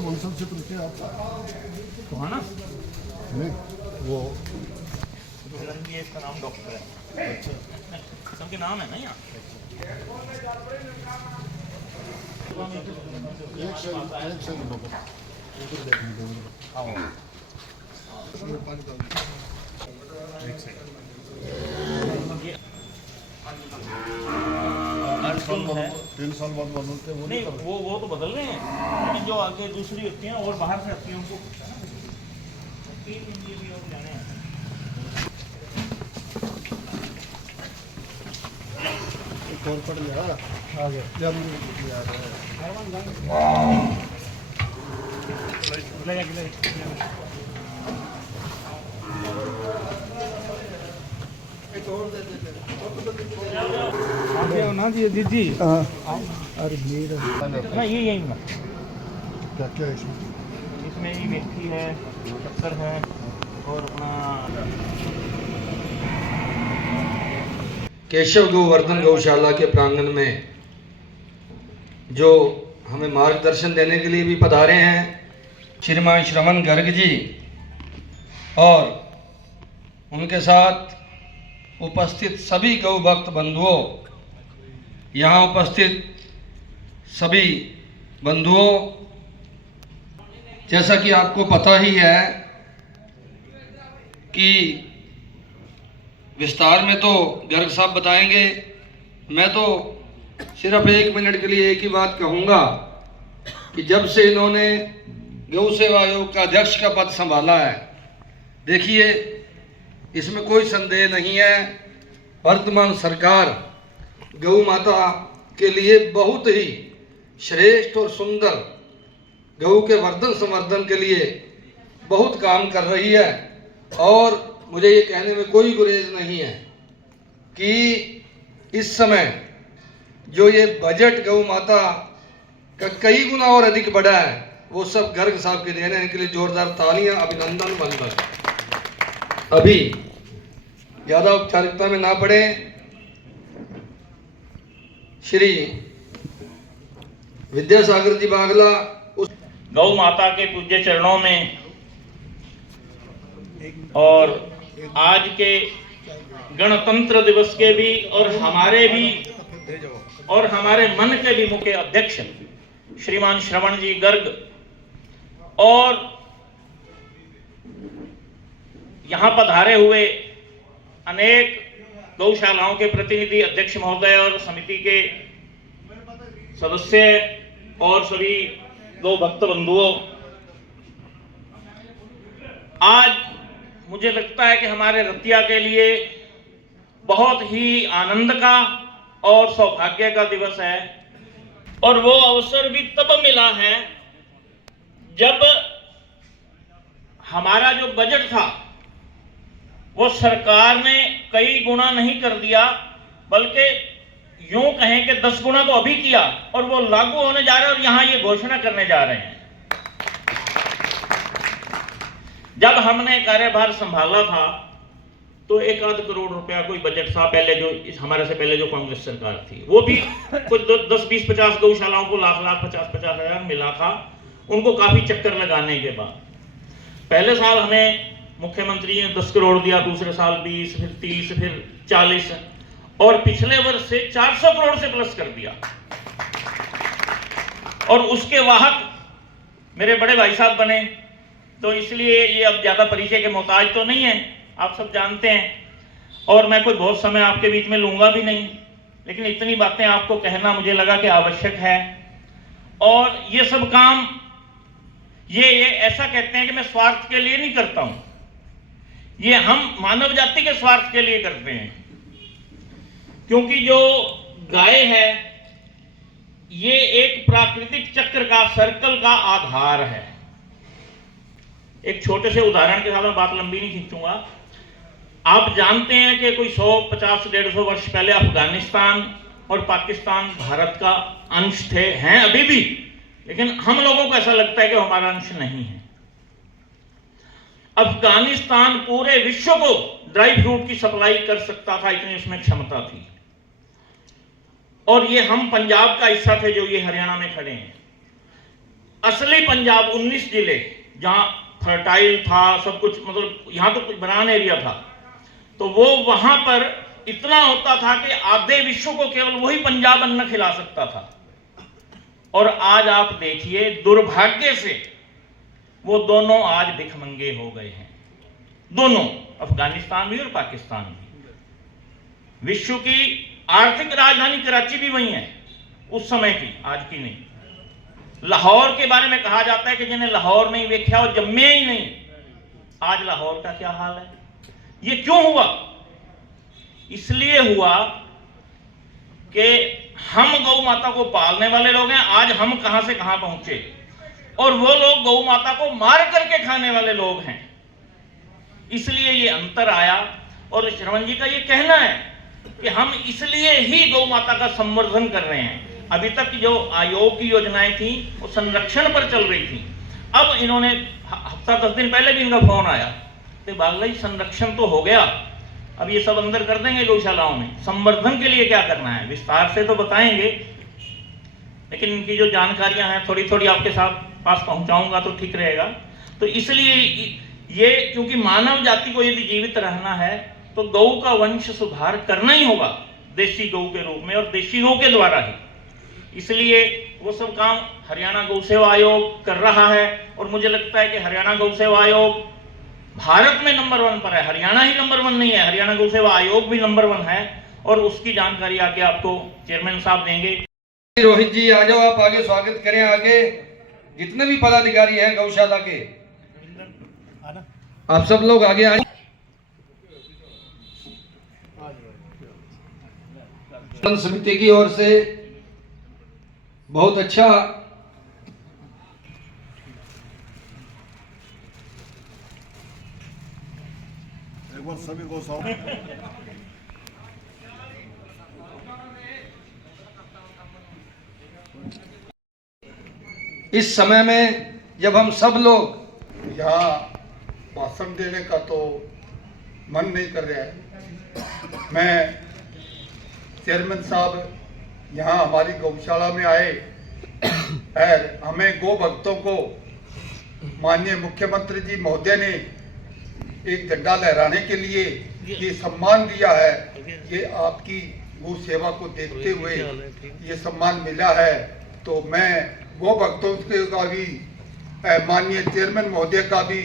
वंशज क्षेत्र के आप तो है ना, नहीं वो इसका नाम डॉक्टर है, सबके नाम है ना यहाँ। एक से पानी डाल अर्जुन है 3 साल बाद बदलते वो नहीं, वो तो बदल रहे हैं, लेकिन जो आगे दूसरी होती हैं और बाहर से आती हैं उनको 3 दिन भी और जाने हैं। और पड़ गया आ गया यार ना जी दीदी अरे मेरा ना यही ना, क्या क्या है इसमें इसमें ये मेथी है, शक्कर है और अपना केशव गोवर्धन गौशाला के प्रांगण में जो हमें मार्गदर्शन देने के लिए भी पधारे हैं श्रीमान श्रवण गर्ग जी और उनके साथ उपस्थित सभी गौ भक्त बंधुओं, यहाँ उपस्थित सभी बंधुओं, जैसा कि आपको पता ही है कि विस्तार में तो गर्ग साहब बताएंगे, मैं तो सिर्फ 1 मिनट के लिए एक ही बात कहूँगा कि जब से इन्होंने गौ सेवा आयोग का अध्यक्ष का पद संभाला है, देखिए इसमें कोई संदेह नहीं है, वर्तमान सरकार गौ माता के लिए बहुत ही श्रेष्ठ और सुंदर गौ के वर्धन संवर्धन के लिए बहुत काम कर रही है। और मुझे ये कहने में कोई गुरेज नहीं है कि इस समय जो ये बजट गौ माता का कई गुना और अधिक बढ़ा है, वो सब गर्ग साहब के देने, इनके लिए जोरदार तालियां, अभिनंदन वंदन। अभी ज्यादा औपचारिकता में ना पड़े, श्री विद्यासागर जी बागला उस गौ माता के पूज्य चरणों में और आज के गणतंत्र दिवस के भी और हमारे मन के भी मुख्य अध्यक्ष श्रीमान श्रवण जी गर्ग और यहाँ पधारे हुए अनेक गौशालाओं के प्रतिनिधि, अध्यक्ष महोदय और समिति के सदस्य और सभी गौ भक्त बंधुओं, आज मुझे लगता है कि हमारे रतिया के लिए बहुत ही आनंद का और सौभाग्य का दिवस है। और वो अवसर भी तब मिला है जब हमारा जो बजट था वो सरकार ने कई गुना नहीं कर दिया, बल्कि यूं कहें कि 10 गुना तो अभी किया और वो लागू होने जा रहा है और यहां ये घोषणा करने जा रहे हैं। जब हमने कार्यभार संभाला था तो 1 करोड़ रुपया कोई बजट था, पहले जो हमारे से पहले जो कांग्रेस सरकार थी, वो भी कुछ 10-20-50 गौशालाओं को लाख 50-50 हजार मिला था, उनको काफी चक्कर लगाने के बाद। पहले साल हमें मुख्यमंत्री ने 10 करोड़ दिया, दूसरे साल 20, फिर 30, फिर 40 और पिछले वर्ष से 400 करोड़ से प्लस कर दिया। और उसके वाहक मेरे बड़े भाई साहब बने, तो इसलिए ये अब ज्यादा परिचय के मोहताज तो नहीं है, आप सब जानते हैं और मैं कोई बहुत समय आपके बीच में लूंगा भी नहीं, लेकिन इतनी बातें आपको कहना मुझे लगा कि आवश्यक है। और ये सब काम ये ऐसा कहते हैं कि मैं स्वार्थ के लिए नहीं करता हूं, ये हम मानव जाति के स्वार्थ के लिए करते हैं, क्योंकि जो गाय है ये एक प्राकृतिक चक्र का, सर्कल का आधार है। एक छोटे से उदाहरण के साथ मैं बात लंबी नहीं खींचूंगा। आप जानते हैं कि कोई 150-150 वर्ष पहले अफगानिस्तान और पाकिस्तान भारत का अंश थे, हैं अभी भी, लेकिन हम लोगों को ऐसा लगता है कि हमारा अंश नहीं है। अफगानिस्तान पूरे विश्व को ड्राई फ्रूट की सप्लाई कर सकता था, इतनी उसमें क्षमता थी। और ये हम पंजाब का हिस्सा थे जो ये हरियाणा में खड़े हैं। असली पंजाब 19 जिले जहां फर्टाइल था सब कुछ, मतलब यहां तो कुछ बनान एरिया था, तो वो वहां पर इतना होता था कि आधे विश्व को केवल वही पंजाब अन्न खिला सकता था। और आज आप देखिए, दुर्भाग्य से वो दोनों आज भिखमंगे हो गए हैं, दोनों, अफगानिस्तान भी और पाकिस्तान भी। विश्व की आर्थिक राजधानी कराची भी वही है, उस समय की, आज की नहीं। लाहौर के बारे में कहा जाता है कि जिन्हें लाहौर नहीं देखा वो जम्मे ही नहीं। आज लाहौर का क्या हाल है? ये क्यों हुआ? इसलिए हुआ कि हम गौ माता को पालने वाले लोग हैं। आज हम कहां से कहां पहुंचे, और वो लोग गौ माता को मार करके खाने वाले लोग हैं। इसलिए ये अंतर आया। और श्रवण जी का ये कहना है कि हम इसलिए ही गौ माता का संवर्धन कर रहे हैं। अभी तक जो आयोग की योजनाएं थी वो संरक्षण पर चल रही थी। अब इन्होंने हफ्ता 10 दिन पहले भी इनका फोन आया कि बागला जी संरक्षण तो हो गया, अब ये सब अंदर कर देंगे गौशालाओं में, संवर्धन के लिए क्या करना है विस्तार से तो बताएंगे, लेकिन इनकी जो जानकारियां हैं थोड़ी थोड़ी आपके साथ पास पहुंचाऊंगा तो ठीक रहेगा। तो इसलिए ये, क्योंकि मानव जाति को यदि जीवित रहना है तो गौ का वंश सुधार करना ही होगा देशी गौ के रूप में, और देशी गौ के द्वारा ही। इसलिए वो सब काम हरियाणा गौ सेवा आयोग कर रहा है, और मुझे लगता है कि हरियाणा गौ सेवा आयोग भारत में नंबर 1 पर है। हरियाणा ही नंबर 1 नहीं है, हरियाणा गौ सेवा आयोग भी नंबर 1 है, और उसकी जानकारी आगे आपको चेयरमैन साहब देंगे। रोहित जी आ जाओ, आप आगे स्वागत करें। आगे जितने भी पदाधिकारी हैं गौशाला के, आप सब लोग आगे आए। समिति की ओर से बहुत अच्छा एक बार सभी को इस समय में जब हम सब लोग यहाँ भाषण देने का तो मन नहीं कर रहा है। मैं चेयरमैन साहब यहाँ हमारी गौशाला में आए और हमें गौ भक्तों को माननीय मुख्यमंत्री जी महोदय ने एक झंडा लहराने के लिए ये सम्मान दिया है। ये आपकी गौ सेवा को देखते हुए ये सम्मान मिला है। तो मैं गौ भक्तों के का भी, माननीय चेयरमैन महोदय का भी,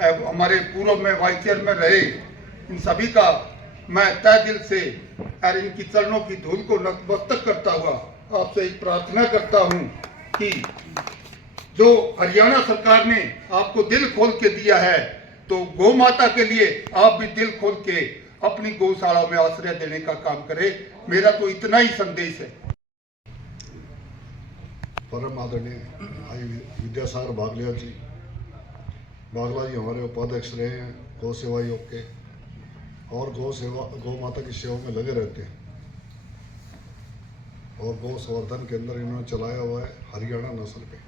हमारे पूर्व में वाइस चेयरमैन रहे, इन सभी का मैं तहे दिल से और इनकी चरणों की धूल को नतमस्तक करता हुआ आपसे एक प्रार्थना करता हूं कि जो हरियाणा सरकार ने आपको दिल खोल के दिया है, तो गौ माता के लिए आप भी दिल खोल के अपनी गौशाला में आश्रय देने का काम करें। मेरा तो इतना ही संदेश है। परम आदरणीय आई विद्यासागर बागलिया जी, बागला जी हमारे उपाध्यक्ष रहे हैं गौ सेवा आयोग के, और गौ माता की सेवा में लगे रहते हैं, और गौ संवर्धन के अंदर इन्होंने चलाया हुआ है हरियाणा नस्ल पे।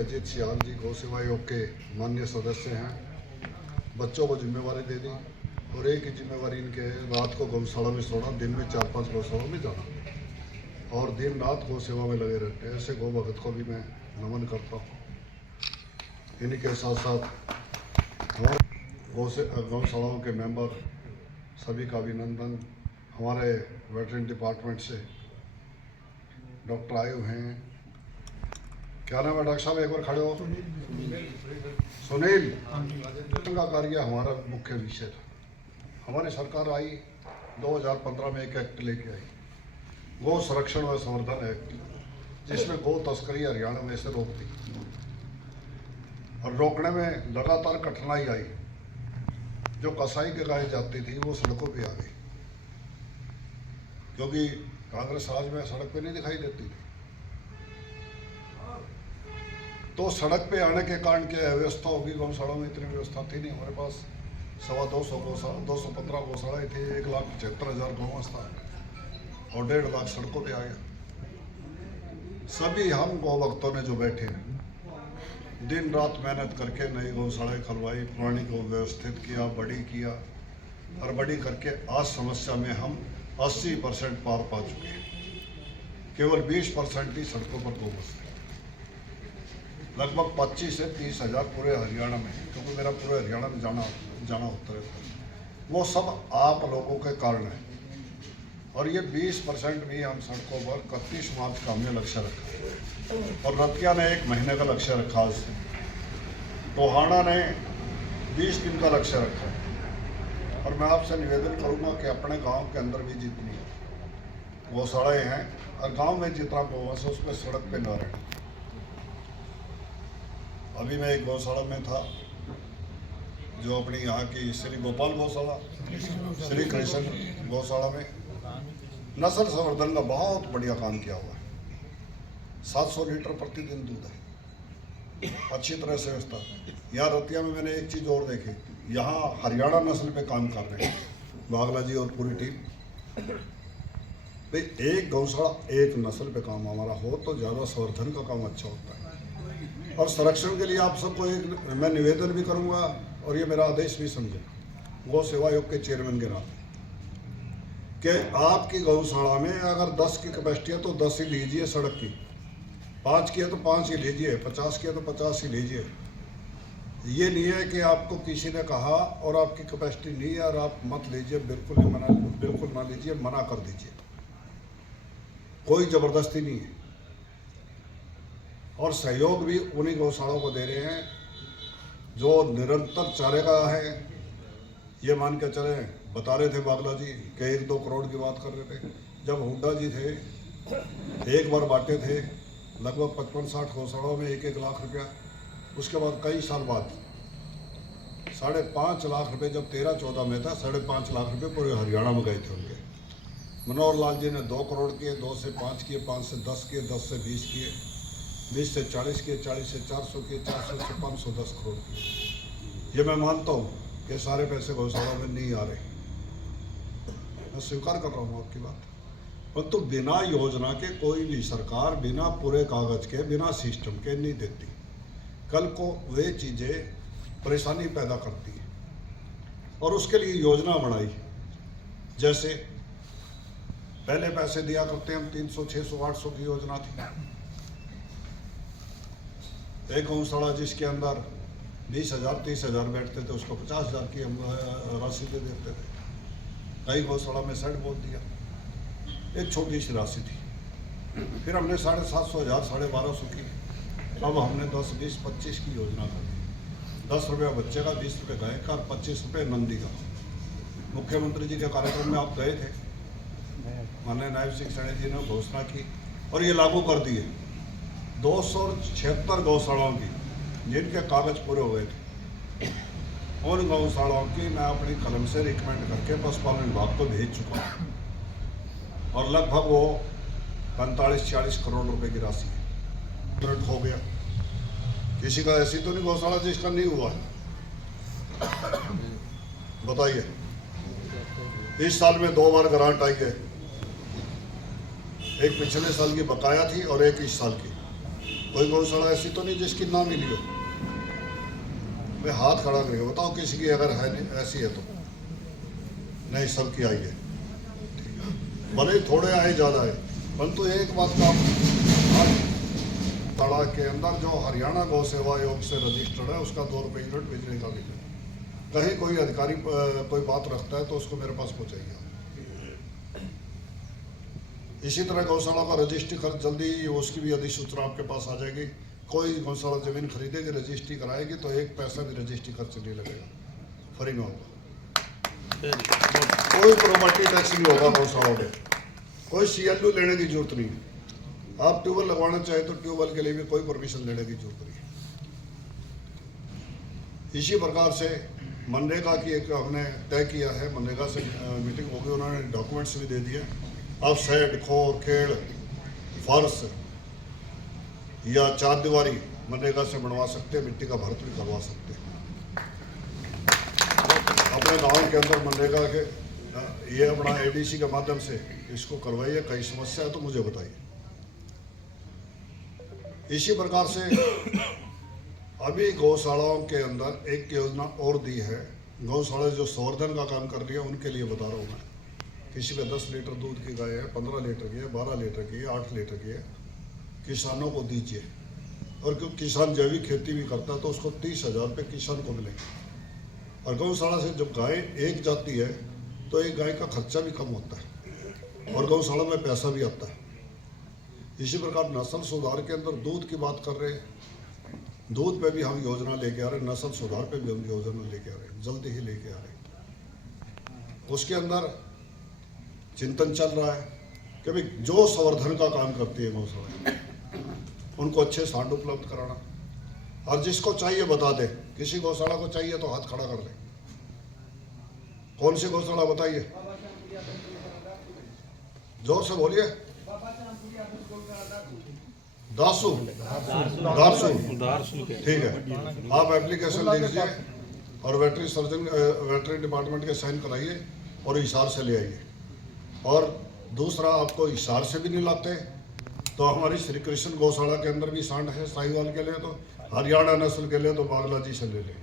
अजीत सियाल जी गौ सेवा आयोग के माननीय सदस्य हैं। बच्चों को जिम्मेवारी दे दी, और एक ही जिम्मेवारी इनके रात को गौशाला में सोना, दिन में 4-5 गौशाला में जाना, और दिन रात गौ सेवा में लगे रहते हैं। ऐसे गौ भगत को भी मैं नमन करता हूँ। इन्हीं के साथ साथ हमारे गौशालाओं के मेंबर सभी का अभिनंदन। हमारे वेटरनरी डिपार्टमेंट से डॉक्टर आए हुए हैं, क्या नाम है डॉक्टर साहब, एक बार खड़े हो। सुनील का कार्य हमारा मुख्य विषय था। हमारी सरकार आई 2015 में एक एक्ट लेके आई, गौ संरक्षण व संवर्धन एक्ट, जिसमें गौ तस्करी हरियाणा में से रोक दी, और रोकने में लगातार कठिनाई आई। जो कसाई के गाय जाती थी वो सड़कों पे आ गई, क्योंकि कांग्रेस राज में सड़क पे नहीं दिखाई देती थी। तो सड़क पे आने के कारण क्या व्यवस्था होगी, गौशाला में इतनी व्यवस्था थी नहीं। हमारे पास 225 गौशाला, 215 गौशालाएँ थी, 1,75,000 गौवंश था, और 1.5 लाख सड़कों पे आ गया। सभी हम गौ भक्तों ने जो बैठे हैं, दिन रात मेहनत करके नई गौशालाएँ खुलवाई, पुरानी को व्यवस्थित किया, बड़ी किया, और बड़ी करके आज समस्या में हम 80% पार पा चुके हैं। केवल 20% ही सड़कों पर गौ बसते हैं। लगभग 25 से 30 हज़ार पूरे हरियाणा में, क्योंकि मेरा पूरे हरियाणा में जाना होता है, वो सब आप लोगों के कारण है। और ये 20% भी हम सड़कों पर 31 मार्च का हमने लक्ष्य रखा और रतिया ने 1 महीने का लक्ष्य रखा, उससे टोहाना ने 20 दिन का लक्ष्य रखा। और मैं आपसे निवेदन करूंगा कि अपने गांव के अंदर भी जितनी गौशालाएँ हैं और गांव में जितना प्रवास है उसमें सड़क पे न रहे। अभी मैं एक गौशाला में था जो अपनी यहाँ की श्री गोपाल गौशाला, श्री कृष्ण गौशाला में नस्ल संवर्धन का बहुत बढ़िया काम किया हुआ है। 700 लीटर प्रतिदिन दूध है, अच्छी तरह से व्यवस्था। यहाँ रतिया में मैंने एक चीज़ और देखी, यहाँ हरियाणा नस्ल पे काम कर रहे हैं बागला जी और पूरी टीम। भाई एक गौशाला एक नस्ल पे काम हमारा हो तो ज़्यादा संवर्धन का काम अच्छा होता है। और संरक्षण के लिए आप सबको एक मैं निवेदन भी करूँगा और ये मेरा आदेश भी समझे गौ सेवा आयोग के चेयरमैन के नाते कि आपकी गौशाला में अगर 10 की कैपेसिटी है तो 10 ही लीजिए सड़क की, 5 की है तो 5 ही लीजिए, 50 की है तो 50 ही लीजिए। ये नहीं है कि आपको किसी ने कहा और आपकी कैपेसिटी नहीं है और आप मत लीजिए, बिल्कुल ना लीजिए, मना कर दीजिए। कोई ज़बरदस्ती नहीं है। और सहयोग भी उन्हीं गौशालाओं को दे रहे हैं जो निरंतर चारे का है। ये मान के चले, बता रहे थे बागला जी कि 1-2 करोड़ की बात कर रहे थे। जब हुड्डा जी थे एक बार बांटे थे लगभग 55-60 गौशालाओं में 1-1 लाख रुपया। उसके बाद कई साल बाद 5.5 लाख रुपए जब 13-14 में था, 5.5 लाख रुपए पूरे हरियाणा में गए थे उनके। मनोहर लाल जी ने 2 करोड़ किए, 2 से 5 किए, 5 से 10 किए, 10 से 20 किए, 20 से 40 किए, 40 से 400 किए, 400 से 510 करोड़ किए। ये मैं मानता हूँ कि सारे पैसे गौशाला में नहीं आ रहे, मैं स्वीकार कर रहा हूँ आपकी बात। परंतु बिना योजना के कोई भी सरकार बिना पूरे कागज के, बिना सिस्टम के नहीं देती। कल को वे चीज़ें परेशानी पैदा करती है और उसके लिए योजना बनाई। जैसे पहले पैसे दिया करते हम 300, 600, 800 की योजना थी। एक गौशाला जिसके अंदर 20,000, 30,000 बैठते थे उसको 50,000 की हम राशि दे देते थे। कई गौशाला में सेट बोल दिया, एक छोटी सी राशि थी। फिर हमने 750,000, 1250 की, अब हमने 10, 20, 25 की योजना कर दी। 10 रुपये बच्चे का, 20 रुपये गाय का और 25 रुपये नंदी का। मुख्यमंत्री जी के कार्यक्रम में आप गए थे, माननीय नायब सिंह सैनी जी ने घोषणा की और ये लागू कर दिए। 276 गौशालाओं की जिनके कागज पूरे हुए थे, उन गौशालाओं की मैं अपनी कलम से रिकमेंड करके पशुपालन विभाग को भेज चुका हूँ और लगभग वो 45-40 करोड़ रुपए की राशि है। हो गया। किसी का ऐसी तो नहीं गौशाला जिसका नहीं हुआ है, बताइए। इस साल में 2 बार ग्रांट आई है, एक पिछले साल की बकाया थी और एक इस साल की। कोई गौशाला ऐसी तो नहीं जिसकी ना मिली हो। मैं हाथ खड़ा करके बताओ किसी की अगर है ऐसी है तो। नहीं, सबकी आई है, भले ही थोड़े आए ज़्यादा है, परंतु एक बात का ताड़ा के अंदर जो हरियाणा गौ सेवा आयोग से रजिस्टर्ड है उसका 2 रुपये यूनिट बिजली का बिल है। कहीं कोई अधिकारी कोई बात रखता है तो उसको मेरे पास पहुँचाइए। इसी तरह गौशाला का रजिस्ट्री खर्च जल्दी उसकी भी अधिसूचना आपके पास आ जाएगी। कोई गौशाला जमीन खरीदेगी, रजिस्ट्री कराएगी तो 1 पैसा भी रजिस्ट्री खर्च नहीं लगेगा, फ्री में होगा। कोई प्रॉपर्टी टैक्स नहीं होगा गौशाला में, कोई CLU लेने की जरूरत नहीं है। आप ट्यूबवेल लगवाना चाहे तो ट्यूबवेल के लिए भी कोई परमिशन लेने की जरूरत नहीं है। इसी प्रकार से मनरेगा की एक हमने तय किया है, मनरेगा से मीटिंग होगी, उन्होंने डॉक्यूमेंट्स भी दे दिए। आप शेड, खोर, खेड़, फर्श या 4 दीवारी मनरेगा से बनवा सकते हैं, मिट्टी का भरत भी करवा सकते हैं। अपने गांव के अंदर मनरेगा के ये अपना ADC के माध्यम से इसको करवाइए। कई समस्या है तो मुझे बताइए। इसी प्रकार से अभी गौशालाओं के अंदर एक योजना और दी है। गौशाला जो संवर्धन का काम कर रही है उनके लिए बता रहा हूँ मैं। किसी में 10 लीटर दूध की गाय है, 15 लीटर की है, 12 लीटर की है, 8 लीटर की है, किसानों को दीजिए। और क्योंकि किसान जैविक खेती भी करता है तो उसको 30,000 रुपये किसान को मिलेंगे। और गौशाला से जब गाय एक जाती है तो एक गाय का खर्चा भी कम होता है और गौशाला में पैसा भी आता है। इसी प्रकार नस्ल सुधार के अंदर दूध की बात कर रहे हैं, दूध पे भी हम योजना लेके आ रहे हैं, नस्ल सुधार पे भी हम योजना लेके आ रहे हैं, जल्दी ही लेके आ रहे हैं। उसके अंदर चिंतन चल रहा है कि भाई जो संवर्धन का काम करती है गौशाला उनको अच्छे सांड उपलब्ध कराना, और जिसको चाहिए बता दे, किसी गौशाला को चाहिए तो हाथ खड़ा कर ले। कौन सी गौशाला बताइए, जोर से बोलिए। दासू, ठीक है। आप एप्लीकेशन लिख लीजिए और वेटरी सर्जन वेटरी डिपार्टमेंट के साइन कराइए और हिसार से ले आइए। और दूसरा, आपको हिसार से भी नहीं लाते तो हमारी श्री कृष्ण गौशाला के अंदर भी सांड है, साहिवाल के लिए तो, हरियाणा नस्ल के लिए तो बांग्लादेश से ले लें।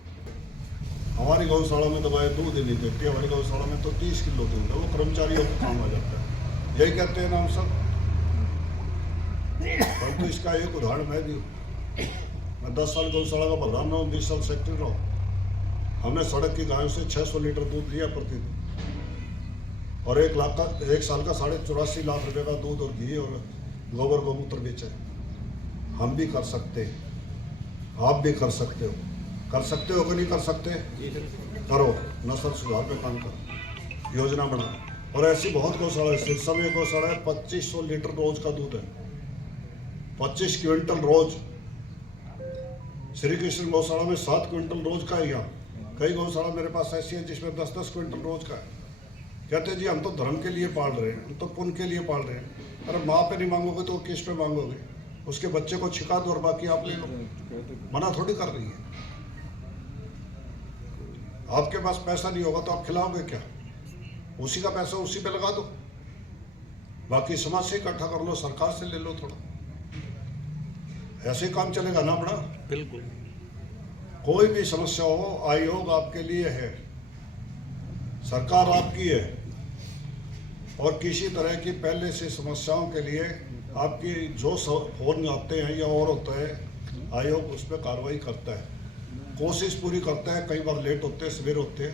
हमारी गौशाला में तो भाई दूध ही नहीं देती, हमारी गौशाला में तो 30 किलो दूध है, वो कर्मचारियों को काम आ जाता है। यही कहते हैं ना हम सब। परंतु इसका एक उदाहरण मैं भी हूँ। मैं 10 साल गौशाला का प्रधान रहा हूँ, 20 साल सेक्रेटरी रहा हूँ। हमने सड़क की गायों से 600 लीटर दूध लिया प्रतिदिन, और 1 साल का 84.5 लाख रुपए का दूध और घी और गोबर गोमूत्र बेचा है। हम भी कर सकते हैं, आप भी कर सकते हो। कर सकते हो कि नहीं कर सकते? करो, नस्ल सुधार पे काम करो, योजना बनाओ। और ऐसी बहुत गौशाला है, सिरसा में गौशाला है, 2500 लीटर रोज का दूध है, 25 क्विंटल रोज। श्री कृष्ण गौशाला में 7 क्विंटल रोज का है। यहाँ कई गौशाला मेरे पास ऐसी है जिसमें 10-10 क्विंटल रोज का है। कहते हैं जी हम तो धर्म के लिए पाल रहे हैं, हम तो पुण्य के लिए पाल रहे हैं। अरे माँ पे नहीं मांगोगे तो किस पे मांगोगे? उसके बच्चे को छिका दो और बाकी आप ले लो, मना थोड़ी कर रही है। आपके पास पैसा नहीं होगा तो आप खिलाओगे क्या? उसी का पैसा उसी पे लगा दो, बाकी समाज से इकट्ठा कर लो, सरकार से ले लो थोड़ा। ऐसे काम चलेगा ना बड़ा? बिल्कुल। कोई भी समस्या हो, आयोग आपके लिए है, सरकार आपकी है, और किसी तरह की पहले से समस्याओं के लिए आपकी जो फोन आते हैं या और होता है, आयोग उस पर कार्रवाई करता है, कोशिश पूरी करता है। कई बार लेट होते हैं, सवेर होते हैं।